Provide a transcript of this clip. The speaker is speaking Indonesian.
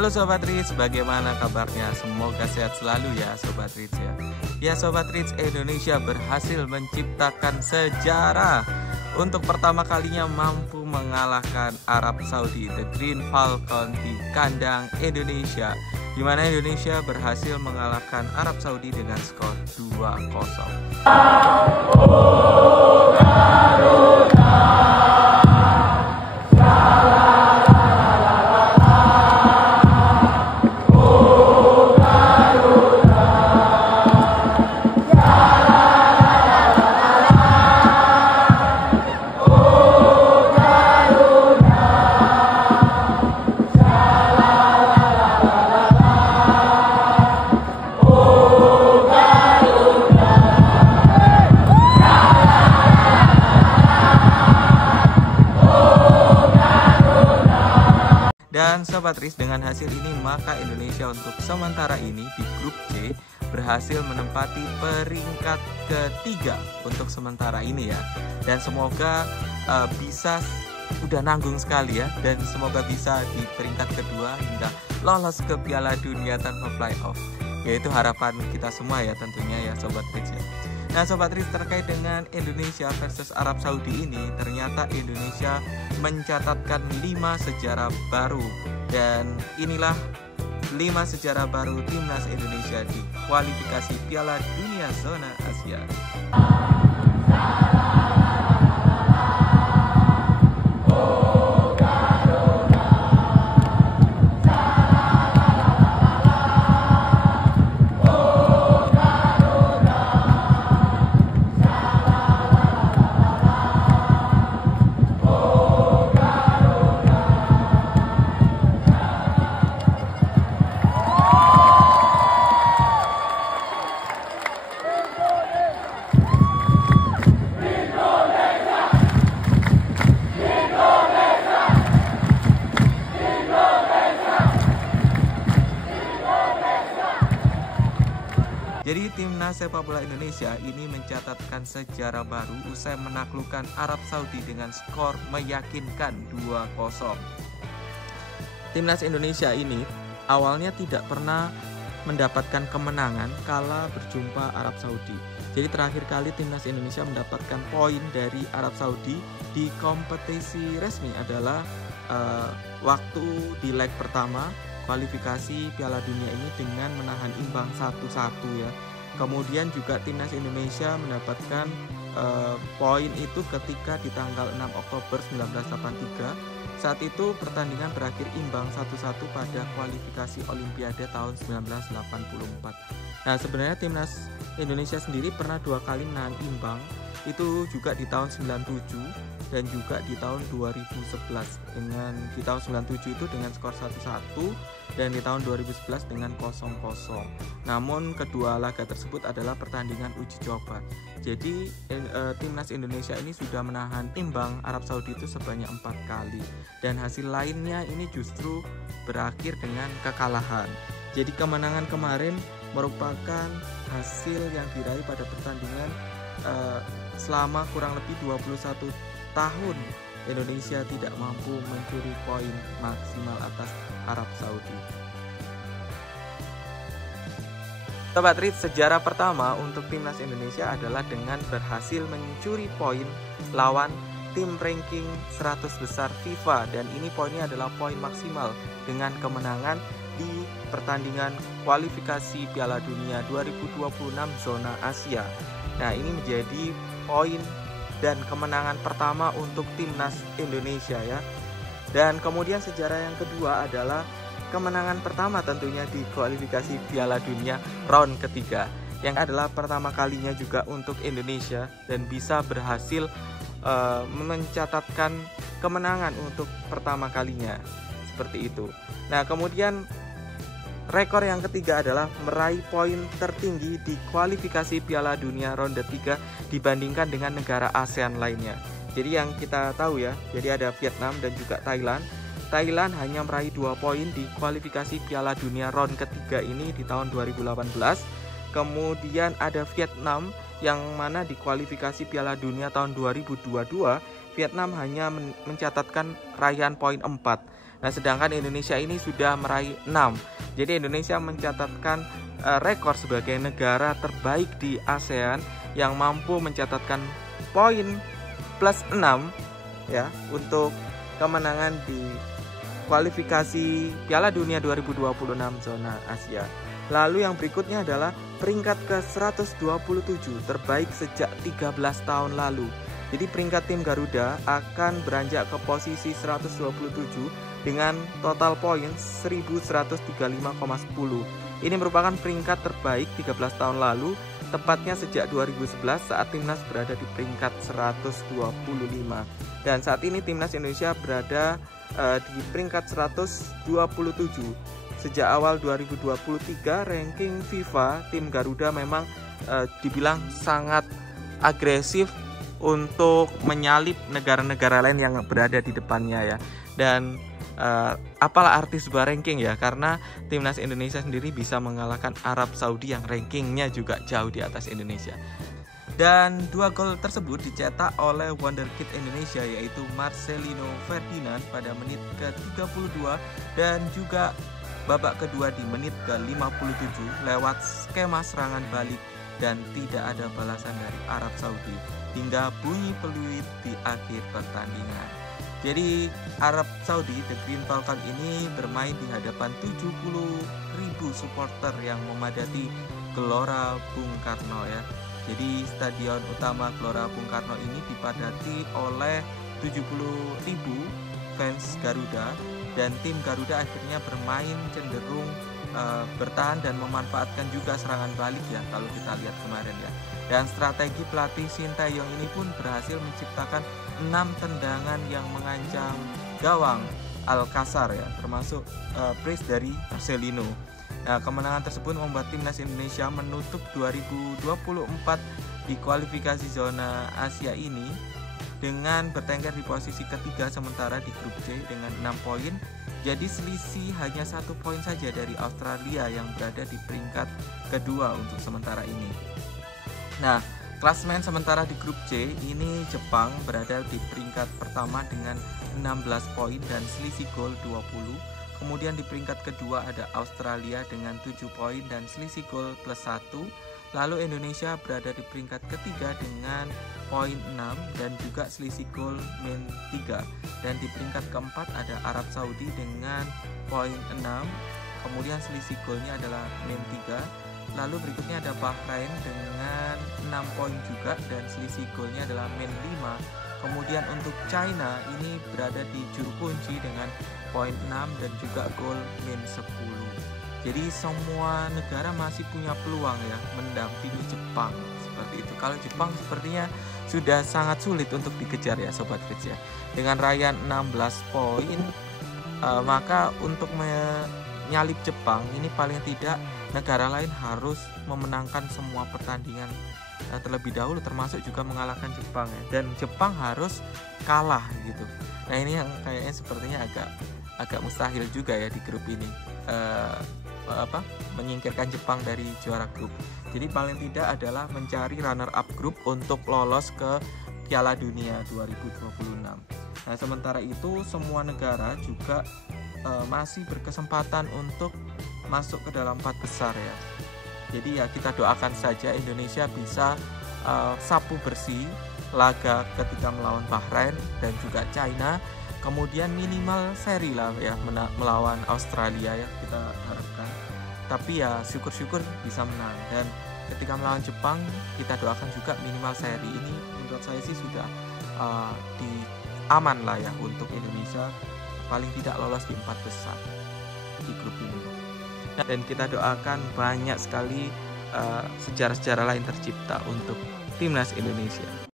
Halo Sobat Rich, bagaimana kabarnya? Semoga sehat selalu ya Sobat Rich ya. Ya Sobat Rich, Indonesia berhasil menciptakan sejarah untuk pertama kalinya mampu mengalahkan Arab Saudi, The Green Falcon di kandang Indonesia, di mana Indonesia berhasil mengalahkan Arab Saudi dengan skor 2-0. Dan Sobat Rich, dengan hasil ini maka Indonesia untuk sementara ini di grup C berhasil menempati peringkat ketiga untuk sementara ini ya. Dan semoga bisa udah nanggung sekali ya, dan semoga bisa di peringkat kedua hingga lolos ke Piala Dunia tanpa playoff. Yaitu harapan kita semua ya tentunya ya Sobat Rich ya. Nah Sobat Rich, terkait dengan Indonesia versus Arab Saudi ini, ternyata Indonesia mencatatkan 5 sejarah baru. Dan inilah 5 sejarah baru timnas Indonesia di kualifikasi Piala Dunia Zona Asia. Jadi timnas sepak bola Indonesia ini mencatatkan sejarah baru usai menaklukkan Arab Saudi dengan skor meyakinkan 2-0. Timnas Indonesia ini awalnya tidak pernah mendapatkan kemenangan kala berjumpa Arab Saudi. Jadi terakhir kali timnas Indonesia mendapatkan poin dari Arab Saudi di kompetisi resmi adalah waktu di leg pertama kualifikasi Piala Dunia ini dengan menahan imbang 1-1 ya. Kemudian juga timnas Indonesia mendapatkan poin itu ketika di tanggal 6 Oktober 1983. Saat itu pertandingan berakhir imbang 1-1 pada kualifikasi Olimpiade tahun 1984. Nah sebenarnya timnas Indonesia sendiri pernah 2 kali menahan imbang, itu juga di tahun 97 dan juga di tahun 2011. Di tahun 97 itu dengan skor 1-1 dan di tahun 2011 dengan 0-0. Namun kedua laga tersebut adalah pertandingan uji coba. Jadi timnas Indonesia ini sudah menahan imbang Arab Saudi itu sebanyak 4 kali, dan hasil lainnya ini justru berakhir dengan kekalahan. Jadi kemenangan kemarin merupakan hasil yang diraih pada pertandingan selama kurang lebih 21 tahun Indonesia tidak mampu mencuri poin maksimal atas Arab Saudi. Sobat Rich, sejarah pertama untuk timnas Indonesia adalah dengan berhasil mencuri poin lawan tim ranking 100 besar FIFA, dan ini poinnya adalah poin maksimal dengan kemenangan di pertandingan kualifikasi Piala Dunia 2026 Zona Asia. Nah, ini menjadi poin dan kemenangan pertama untuk timnas Indonesia ya. Dan kemudian sejarah yang kedua adalah kemenangan pertama tentunya di kualifikasi Piala Dunia round ketiga, yang adalah pertama kalinya juga untuk Indonesia dan bisa berhasil mencatatkan kemenangan untuk pertama kalinya seperti itu. Nah kemudian rekor yang ketiga adalah meraih poin tertinggi di kualifikasi Piala Dunia ronde 3 dibandingkan dengan negara ASEAN lainnya. Jadi yang kita tahu ya, jadi ada Vietnam dan juga Thailand. Thailand hanya meraih 2 poin di kualifikasi Piala Dunia round ketiga ini di tahun 2018. Kemudian ada Vietnam yang mana di kualifikasi Piala Dunia tahun 2022 Vietnam hanya mencatatkan raihan poin 4. Nah, sedangkan Indonesia ini sudah meraih 6. Jadi Indonesia mencatatkan rekor sebagai negara terbaik di ASEAN yang mampu mencatatkan poin plus 6 ya untuk kemenangan di kualifikasi Piala Dunia 2026 zona Asia. Lalu yang berikutnya adalah peringkat ke-127 terbaik sejak 13 tahun lalu. Jadi peringkat tim Garuda akan beranjak ke posisi 127 dengan total poin 1135,10. Ini merupakan peringkat terbaik 13 tahun lalu, tepatnya sejak 2011 saat timnas berada di peringkat 125. Dan saat ini timnas Indonesia berada di peringkat 127. Sejak awal 2023 ranking FIFA, tim Garuda memang dibilang sangat agresif untuk menyalip negara-negara lain yang berada di depannya ya. Dan apalah arti sebuah ranking ya, karena timnas Indonesia sendiri bisa mengalahkan Arab Saudi yang rankingnya juga jauh di atas Indonesia. Dan 2 gol tersebut dicetak oleh wonderkid Indonesia yaitu Marcelino Ferdinand pada menit ke-32 dan juga babak kedua di menit ke-57 lewat skema serangan balik dan tidak ada balasan dari Arab Saudi hingga bunyi peluit di akhir pertandingan. Jadi Arab Saudi, The Green Falcon ini bermain di hadapan 70.000 supporter yang memadati Gelora Bung Karno ya. Jadi stadion utama Gelora Bung Karno ini dipadati oleh 70.000 fans Garuda, dan tim Garuda akhirnya bermain cenderung bertahan dan memanfaatkan juga serangan balik ya kalau kita lihat kemarin ya. Dan strategi pelatih Sintayong ini pun berhasil menciptakan 6 tendangan yang mengancam gawang Alcázar ya, termasuk brace dari Marcelino. Nah, kemenangan tersebut membuat timnas Indonesia menutup 2024 di kualifikasi zona Asia ini dengan bertengger di posisi ketiga sementara di grup C dengan 6 poin. Jadi selisih hanya 1 poin saja dari Australia yang berada di peringkat kedua untuk sementara ini. Nah, klasemen sementara di grup C ini Jepang berada di peringkat pertama dengan 16 poin dan selisih gol 20. Kemudian di peringkat kedua ada Australia dengan 7 poin dan selisih gol plus 1. Lalu Indonesia berada di peringkat ketiga dengan poin 6 dan juga selisih gol min 3. Dan di peringkat keempat ada Arab Saudi dengan poin 6. Kemudian selisih golnya adalah min 3. Lalu berikutnya ada Bahrain dengan 6 poin juga dan selisih golnya adalah min 5. Kemudian untuk China ini berada di juru kunci dengan poin 6 dan juga gol min 10. Jadi semua negara masih punya peluang ya mendampingi Jepang seperti itu. Kalau Jepang sepertinya sudah sangat sulit untuk dikejar ya Sobat Fritz ya. Dengan raihan 16 poin maka untuk menyalip Jepang ini paling tidak negara lain harus memenangkan semua pertandingan terlebih dahulu, termasuk juga mengalahkan Jepang ya. Dan Jepang harus kalah gitu. Nah ini yang kayaknya sepertinya agak mustahil juga ya di grup ini menyingkirkan Jepang dari juara grup. Jadi paling tidak adalah mencari runner up grup untuk lolos ke Piala Dunia 2026. Nah sementara itu semua negara juga masih berkesempatan untuk masuk ke dalam 4 besar ya. Jadi ya kita doakan saja Indonesia bisa sapu bersih laga ketika melawan Bahrain dan juga China. Kemudian minimal seri lah ya melawan Australia ya kita harapkan. Tapi ya syukur-syukur bisa menang. Dan ketika melawan Jepang kita doakan juga minimal seri. Ini menurut saya sih sudah aman lah ya untuk Indonesia paling tidak lolos di 4 besar di grup ini. Dan kita doakan banyak sekali sejarah-sejarah lain tercipta untuk timnas Indonesia.